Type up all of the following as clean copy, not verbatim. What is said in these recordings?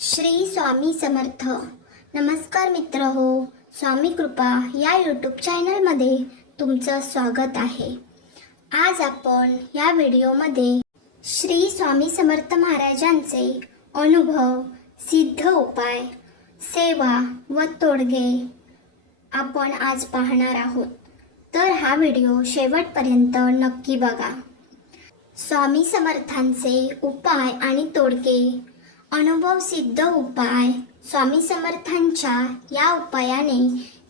श्री स्वामी समर्थ. नमस्कार मित्र हो, स्वामी कृपा या यूट्यूब चॅनलमध्ये तुमचं स्वागत आहे. आज आपण या व्हिडिओमध्ये श्री स्वामी समर्थ महाराजांचे अनुभव, सिद्ध उपाय, सेवा व तोडगे आपण आज पाहणार आहोत. तर हा व्हिडिओ शेवटपर्यंत नक्की बघा. स्वामी समर्थांचे उपाय आणि तोडगे. अनुभव सिद्ध उपाय. स्वामी समर्थांच्या या उपायाने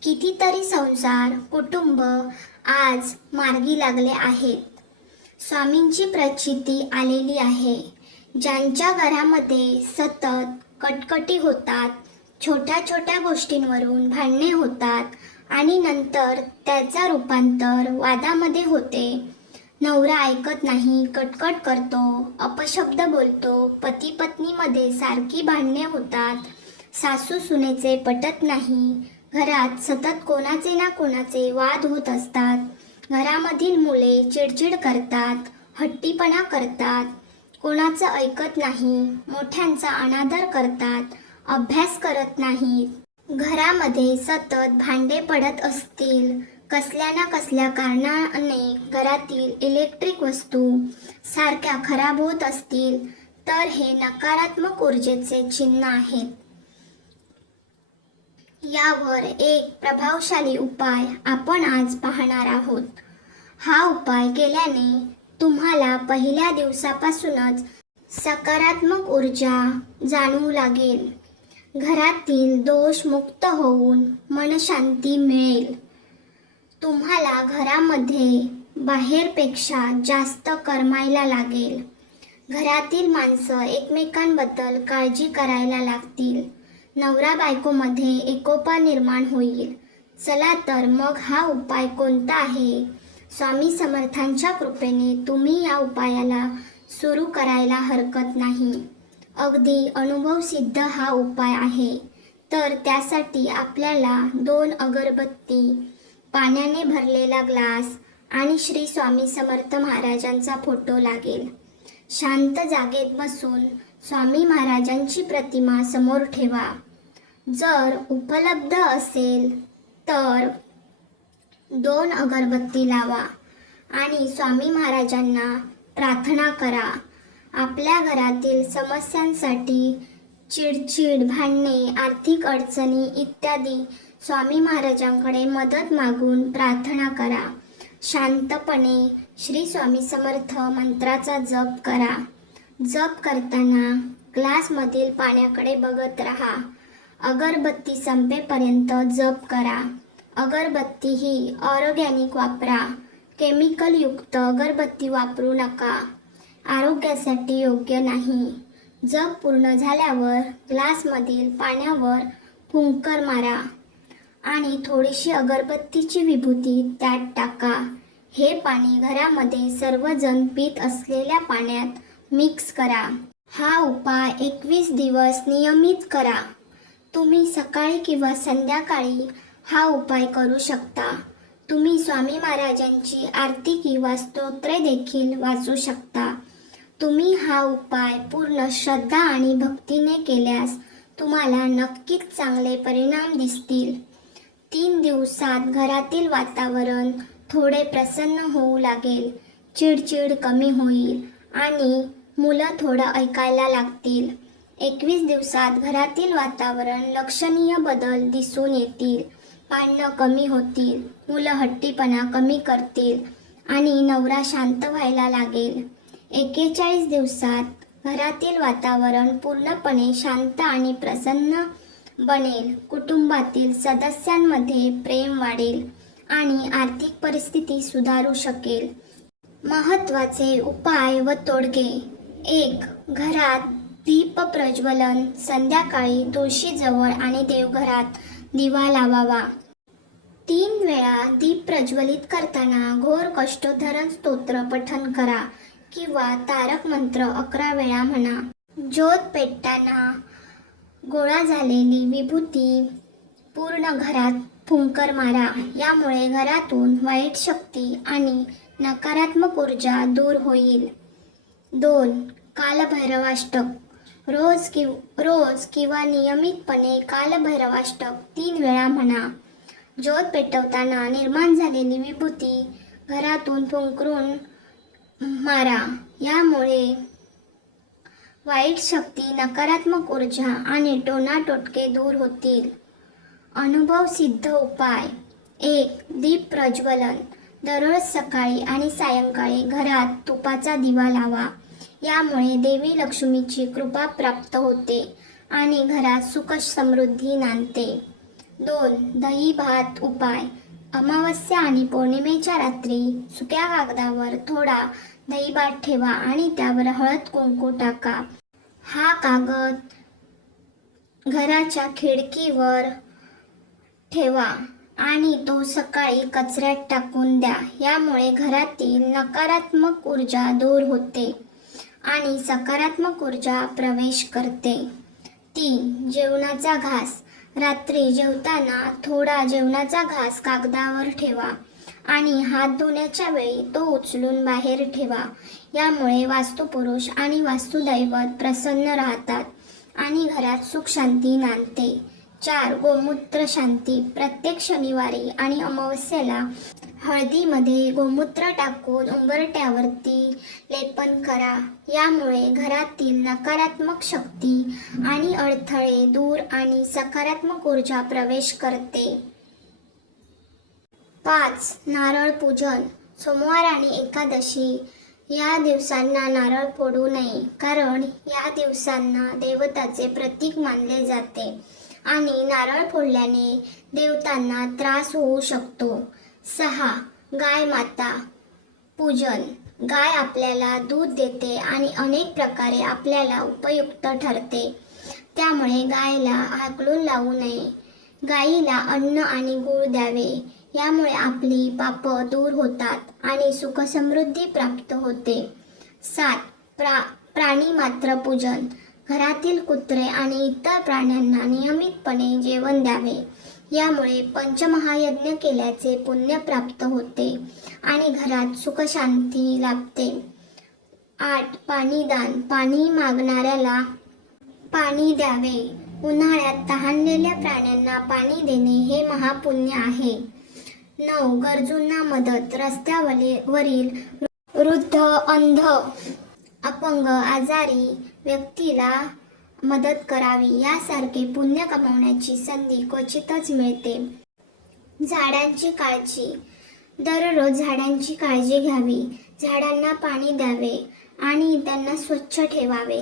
कितीतरी संसार, कुटुंब आज मार्गी लागले आहेत. स्वामींची प्रचिती आलेली आहे. ज्यांच्या घरामध्ये सतत कटकटी होतात, छोट्या छोट्या गोष्टींवरून भांडणे होतात आणि नंतर त्याचा रूपांतर वादामध्ये होते. नवरा ऐकत नाही, कटकट करतो, अपशब्द बोलतो, पती पत्नीमध्ये सारखी भांडणे होतात, सासू सुनेचे पटत नाही, घरात सतत कोणाचे ना कोणाचे वाद होत असतात, घरामधील मुले चिडचिड करतात, हट्टीपणा करतात, कोणाचं ऐकत नाही, मोठ्यांचा अनादर करतात, अभ्यास करत नाहीत, घरामध्ये सतत भांडे पडत असतील, कसल्या ना कसल्या कारणाने घरातील इलेक्ट्रिक वस्तू सारख्या खराब होत असतील, तर हे नकारात्मक ऊर्जेचे चिन्ह आहेत. यावर एक प्रभावशाली उपाय आपण आज पाहणार आहोत. हा उपाय केल्याने तुम्हाला पहिल्या दिवसापासूनच सकारात्मक ऊर्जा जाणवू लागेल. घरातील दोष मुक्त होऊन मनशांती मिळेल. तुम्हाला घरामध्ये बाहेरपेक्षा जास्त करमायला लागेल. घरातील माणसं एकमेकांबद्दल काळजी करायला लागतील. नवरा बायकोमध्ये एकोपा निर्माण होईल. चला तर मग हा उपाय कोणता आहे? स्वामी समर्थांच्या कृपेने तुम्ही या उपायाला सुरू करायला हरकत नाही. अगदी अनुभव सिद्ध हा उपाय आहे. तर त्यासाठी आपल्याला 2 अगरबत्ती, पाण्याने भरलेला ग्लास आणि श्री स्वामी समर्थ महाराजांचा फोटो लागेल. शांत जागेत बसून स्वामी महाराजांची प्रतिमा समोर ठेवा. जर उपलब्ध असेल तर 2 अगरबत्ती लावा आणि स्वामी महाराजांना प्रार्थना करा. आपल्या घरातील समस्यांसाठी, चिडचिड, भांडणे, आर्थिक अडचणी इत्यादी स्वामी महाराजांकडे मदत मागून प्रार्थना करा. शांतपणे श्री स्वामी समर्थ मंत्राचा जप करा. जप करताना ग्लासमधील पाण्याकडे बघत राहा. अगरबत्ती संपेपर्यंत जप करा. अगरबत्ती ही ऑर्गॅनिक वापरा. केमिकलयुक्त अगरबत्ती वापरू नका. आरोग्यासाठी योग्य नाही. जप पूर्ण झाल्यावर ग्लासमधील पाण्यावर फुंकर मारा आणि थोडीशी अगरबत्तीची विभूती त्यात टाका. हे पाणी घरामध्ये सर्वजण पीत असलेल्या पाण्यात मिक्स करा. हा उपाय 21 दिवस नियमित करा. तुम्ही सकाळी किंवा संध्याकाळी हा उपाय करू शकता. तुम्ही स्वामी महाराजांची आरती किंवा स्तोत्रे देखील वाचू शकता. तुम्ही हा उपाय पूर्ण श्रद्धा आणि भक्तीने केल्यास तुम्हाला नक्कीच चांगले परिणाम दिसतील. 3 दिवसात घरातील वातावरण थोडे प्रसन्न होऊ लागेल. चिडचिड कमी होईल आणि मुलं थोडं ऐकायला लागतील. 21 दिवसात घरातील वातावरण लक्षणीय बदल दिसून येतील. भांडणं कमी होतील, मुलं हट्टीपणा कमी करतील आणि नवरा शांत व्हायला लागेल. 41 दिवसात घरातील वातावरण पूर्णपणे शांत आणि प्रसन्न बनेल. कुटुंबातील सदस्यांमध्ये प्रेम वाढेल आणि आर्थिक परिस्थिती सुधारू शकेल. महत्त्वाचे उपाय व तोडगे. 1. घरात दीप प्रज्वलन. संध्याकाळी तुळशीजवळ आणि देवघरात दिवा लावावा. 3 वेळा दीप प्रज्वलित करताना घोर कष्टोद्धरण स्तोत्र पठण करा किंवा तारक मंत्र 11 वेळा म्हणा. ज्योत पेटताना गोळा झालेली विभूती पूर्ण घरात फुंकर मारा. यामुळे घरातून वाईट शक्ती आणि नकारात्मक ऊर्जा दूर होईल. 2. कालभैरवाष्टक. रोज किंवा नियमितपणे कालभैरवाष्टक 3 वेळा म्हणा. ज्योत पेटवताना निर्माण झालेली विभूती घरातून फुंकरून मारा. यामुळे वाईट शक्ती, नकारात्मक ऊर्जा आणि टोनाटोटके दूर होतील. अनुभव सिद्ध उपाय. 1. दीप प्रज्वलन. दररोज सकाळी आणि सायंकाळी घरात तुपाचा दिवा लावा. यामुळे देवी लक्ष्मीची कृपा प्राप्त होते आणि घरात सुख समृद्धी नांदते. 2. दही भात उपाय. अमावस्या आणि पौर्णिमेच्या रात्री सुक्या कागदावर थोडा दही भात ठेवा आणि त्यावर हळद कुंकू टाका. हा कागद घराच्या खिडकीवर ठेवा आणि तो सकाळी कचऱ्यात टाकून द्या. यामुळे घरातील नकारात्मक ऊर्जा दूर होते आणि सकारात्मक ऊर्जा प्रवेश करते. 3. जेवणाचा घास. रात्री जेवताना थोडा जेवणाचा घास कागदावर ठेवा आणि हात धुण्याच्या वेळी तो उचलून बाहेर ठेवा. यामुळे वास्तुपुरुष आणि वास्तुदैवत प्रसन्न राहतात आणि घरात सुख शांती नांदते. 4. गोमूत्र शांती. प्रत्येक शनिवारी आणि अमावस्येला हळदीमध्ये गोमूत्र टाकून उंबरठ्यावरती लेपन करा. यामुळे घरातील नकारात्मक शक्ती आणि अडथळे दूर आणि सकारात्मक ऊर्जा प्रवेश करते. 5. नारळ पूजन. सोमवार आणि एकादशी या दिवसांना नारळ फोडू नये, कारण या दिवसांना देवताचे प्रतीक मानले जाते आणि नारळ फोडल्याने देवतांना त्रास होऊ शकतो. 6. गाय माता पूजन. गाय आपल्याला दूध देते आणि अनेक प्रकारे आपल्याला उपयुक्त ठरते. त्यामुळे गायला हाकलून लावू नये. गायीला अन्न आणि गूळ द्यावे. यामुळे आपली पापं दूर होतात आणि सुखसमृद्धी प्राप्त होते. 7. प्राणीमात्र पूजन. घरातील कुत्रे आणि इतर प्राण्यांना नियमितपणे जेवण द्यावे. यामुळे पंचमहायज्ञ केल्याचे पुण्य प्राप्त होते आणि घरात सुखशांती लाभते. 8. पाणीदान. पाणी मागणाऱ्याला पाणी द्यावे. उन्हाळ्यात तहानलेल्या प्राण्यांना पाणी देणे हे महापुण्य आहे. 9. गरजूंना मदत. रस्त्यावरील वृद्ध, अंध, अपंग, आजारी व्यक्तीला मदत करावी. यासारखे पुण्य कमावण्याची संधी क्वचितच मिळते. झाडांची काळजी. दररोज झाडांची काळजी घ्यावी. झाडांना पाणी द्यावे आणि त्यांना स्वच्छ ठेवावे.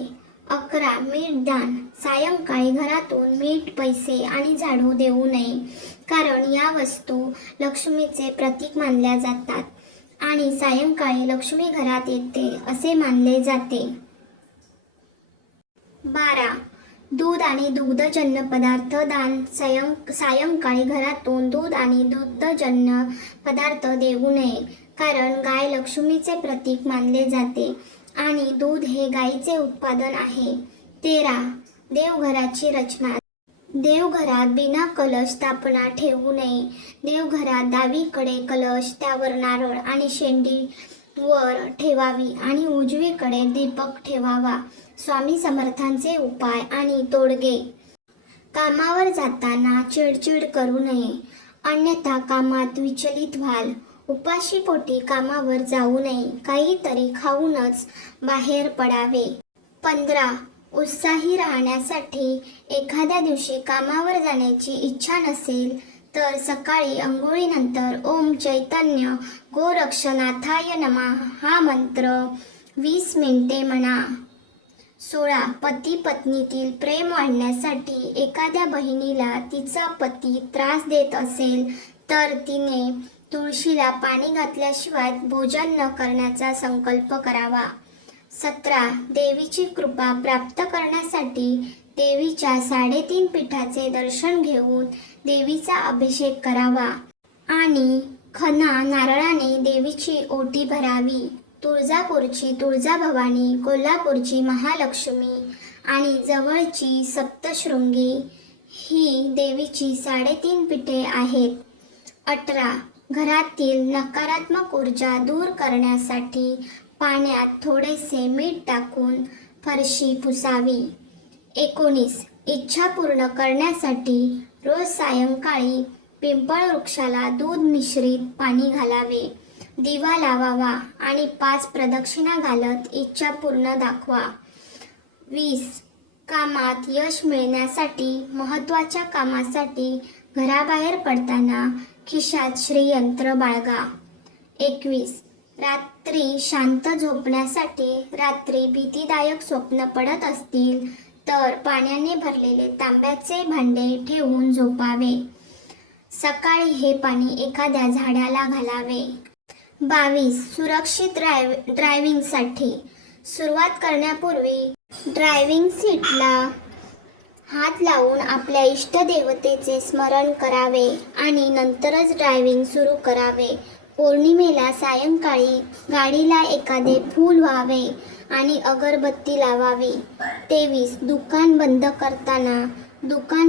11. मीठ दान. सायंकाळी घरातून मीठ, पैसे आणि झाडू देऊ नये, कारण या वस्तू लक्ष्मीचे प्रतीक मानल्या जातात आणि सायंकाळी लक्ष्मी घरात येते असे मानले जाते. 12. दूध आणि दुग्धजन्य पदार्थ दान. सायंकाळी घरातून दूध आणि दुग्धजन्य पदार्थ देऊ नये, कारण गाय लक्ष्मीचे प्रतीक मानले जाते आणि दूध हे गायीचे उत्पादन आहे. 13. देवघराची रचना. देवघरात बिना कलश स्थापना ठेवू नये. देवघरात डावीकडे कलश, त्यावर नारळ आणि शेंडी वर ठेवावी आणि उजवीकडे दीपक ठेवावा. स्वामी समर्थांचे उपाय आणि तोडगे. कामावर जाताना चिडचिड करू नये, अन्यथा कामात विचलित व्हाल. उपाशी पोटी कामावर जाऊ नये. काहीतरी खाऊनच बाहेर पडावे. 15. उत्साही राहण्यासाठी. एखाद्या दिवशी कामावर जाण्याची इच्छा नसेल तर सकाळी अंघोळीनंतर ओम चैतन्य गोरक्षनाथाय नमः हा मंत्र 20 मिनिटे म्हणा. 16. पती पत्नीतील प्रेम वाढण्यासाठी. एखाद्या बहिणीला तिचा पती त्रास देत असेल तर तिने तुळशीला पाणी घातल्याशिवाय भोजन न करण्याचा संकल्प करावा. 17. देवीची कृपा प्राप्त करण्यासाठी देवीच्या 3.5 पीठाचे दर्शन घेऊन देवीचा अभिषेक करावा आणि खणा नारळाने देवीची ओटी भरावी. तुळजापूरची तुळजाभवानी, कोल्हापूरची महालक्ष्मी आणि जवळची सप्तशृंगी ही देवीची 3.5 पीठे आहेत. 18. घरातील नकारात्मक ऊर्जा दूर करण्यासाठी पाण्यात थोडेसे मीठ टाकून फरशी पुसावी. 19. इच्छा पूर्ण करण्यासाठी रोज सायंकाळी पिंपळ वृक्षाला दूध मिश्रित पाणी घालावे, दिवा लावावा आणि 5 प्रदक्षिणा घालत इच्छा पूर्ण दाखवा. 20. कामात यश मिळण्यासाठी, महत्त्वाच्या कामासाठी घराबाहेर पडताना खिशात श्रीयंत्र बाळगा. 21. रात्री शांत झोपण्यासाठी रात्री भीतीदायक स्वप्न पडत असतील तर पाण्याने भरलेले तांब्याचे भांडे ठेवून झोपावे. सकाळी हे पाणी एखाद्या झाडाला घालावे. 22. सुरक्षित ड्रायव्हिंगसाठी सुरुवात करण्यापूर्वी ड्रायव्हिंग सीटला हात लावून आपल्या इष्टदेवतेचे स्मरण करावे आणि नंतरच ड्रायव्हिंग सुरू करावे. पौर्णिमेला सायंकाळी गाडीला एखादे फूल व्हावे आणि अगरबत्ती लावावी. 23. दुकान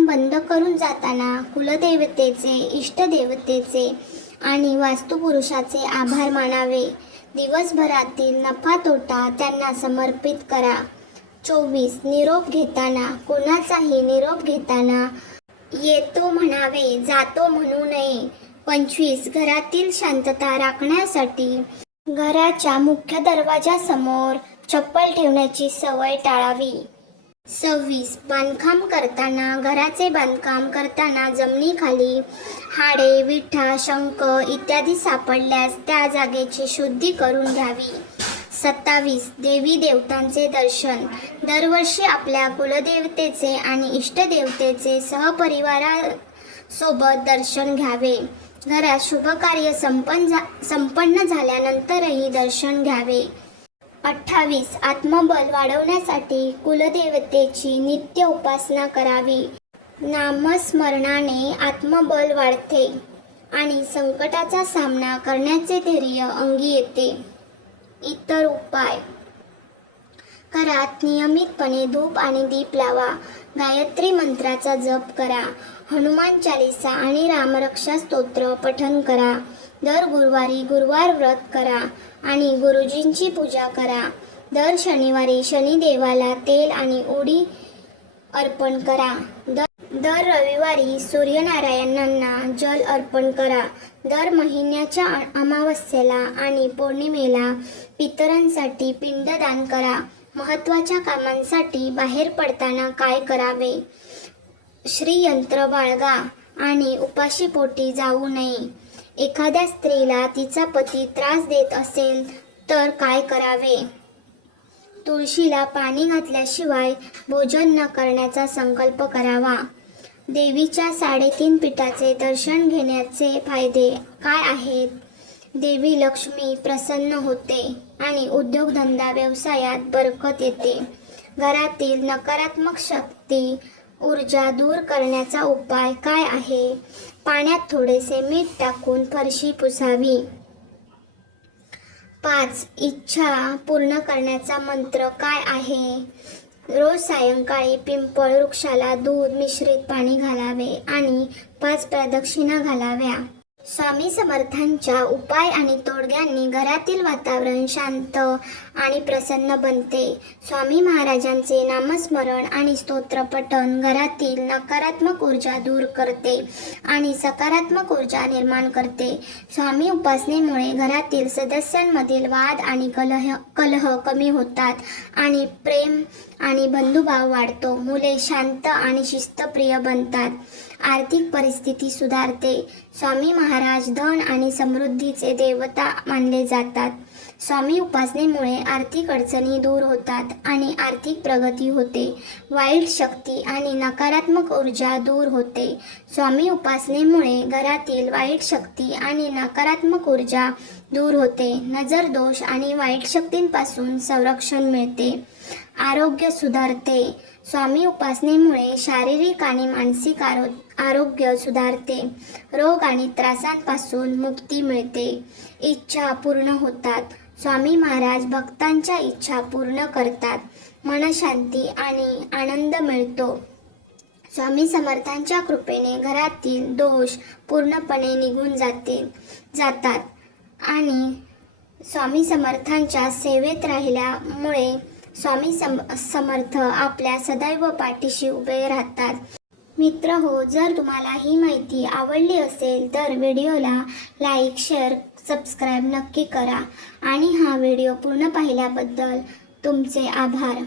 बंद करून जाताना कुलदेवतेचे, इष्टदेवतेचे आणि वास्तुपुरुषाचे आभार मानावे. दिवसभरातील नफा तोटा त्यांना समर्पित करा. 24. निरोप घेताना, कोणाचाही निरोप घेताना येतो म्हणावे, जातो म्हणू नये. 25. घरातील शांतता राखण्यासाठी घराच्या मुख्य दरवाजासमोर चप्पल ठेवण्याची सवय टाळावी. 26. घराचे बांधकाम करताना जमिनीखाली हाडे, विठा, शंख इत्यादी सापडल्यास त्या जागेची शुद्धी करून घ्यावी. 27. देवी देवतांचे दर्शन. दरवर्षी आपल्या कुलदेवतेचे आणि इष्टदेवतेचे सहपरिवारासोबत दर्शन घ्यावे. घरात शुभकार्य संपन्न झाल्यानंतरही दर्शन घ्यावे. 28. आत्मबल वाढवण्यासाठी कुलदेवतेची नित्य उपासना करावी. नामस्मरणाने आत्मबल वाढते आणि संकटाचा सामना करण्याचे धैर्य अंगी येते. इतर उपाय. घरात नियमितपणे धूप आणि दीप लावा. गायत्री मंत्राचा जप करा. हनुमान चालीसा आणि रामरक्षा स्तोत्र पठण करा. दर गुरुवारी गुरुवार व्रत करा आणि गुरुजींची पूजा करा. दर शनिवारी शनिदेवाला तेल आणि उडी अर्पण करा. दर रविवारी सूर्यनारायणांना जल अर्पण करा. दर महिन्याच्या अमावस्येला आणि पौर्णिमेला पितरांसाठी पिंडदान करा. महत्त्वाच्या कामांसाठी बाहेर पडताना काय करावे? श्रीयंत्र बाळगा आणि उपाशीपोटी जाऊ नये. एखाद्या स्त्रीला तिचा पती त्रास देत असेल तर काय करावे? तुळशीला पाणी घातल्याशिवाय भोजन न करण्याचा संकल्प करावा. देवीच्या 3.5 पीठाचे दर्शन घेण्याचे फायदे काय आहेत? देवी लक्ष्मी प्रसन्न होते आणि उद्योगधंदा व्यवसायात बरकत येते. घरातील नकारात्मक शक्ती ऊर्जा दूर करण्याचा उपाय काय आहे? पाण्यात थोडेसे मीठ टाकून फरशी पुसावी. 5. इच्छा पूर्ण करण्याचा मंत्र काय आहे? रोज सायंकाळी पिंपळ वृक्षाला दूध मिश्रित पाणी घालावे आणि 5 प्रदक्षिणा घालाव्या. स्वामी समर्थांच्या उपाय आणि तोडग्यांनी घरातील वातावरण शांत आणि प्रसन्न बनते. स्वामी महाराजांचे नामस्मरण आणि स्तोत्रपठण घरातील नकारात्मक ऊर्जा दूर करते आणि सकारात्मक ऊर्जा निर्माण करते. स्वामी उपासनेमुळे घरातील सदस्यांमधील वाद आणि कलह कमी होतात आणि प्रेम आणि बंधुभाव वाढतो. मुले शांत आणि शिस्तप्रिय बनतात. आर्थिक परिस्थिती सुधारते. स्वामी महाराज धन आणि समृद्धीचे देवता मानले जातात. स्वामी उपासनेमुळे आर्थिक अडचणी दूर होतात आणि आर्थिक प्रगती होते. वाईट शक्ती आणि नकारात्मक ऊर्जा दूर होते. स्वामी उपासनेमुळे घरातील वाईट शक्ती आणि नकारात्मक ऊर्जा दूर होते. नजर दोष आणि वाईट शक्तींपासून संरक्षण मिळते. आरोग्य सुधारते. स्वामी उपासनेमुळे शारीरिक आणि मानसिक आरोग्य सुधारते. रोग आणि त्रासांपासून मुक्ती मिळते. इच्छा पूर्ण होतात. स्वामी महाराज भक्तांच्या इच्छा पूर्ण करतात. मनशांती आणि आनंद मिळतो. स्वामी समर्थांच्या कृपेने घरातील दोष पूर्णपणे निघून जातात आणि स्वामी समर्थांच्या सेवेत राहिल्यामुळे स्वामी समर्थ आपल्या सदैव पाठीशी उभे राहतात. मित्र हो, जर तुम्हाला ही माहिती आवडली असेल तर व्हिडिओला लाईक, शेअर, सबस्क्राईब नक्की करा आणि हा व्हिडिओ पूर्ण पाहिल्याबद्दल तुमचे आभार.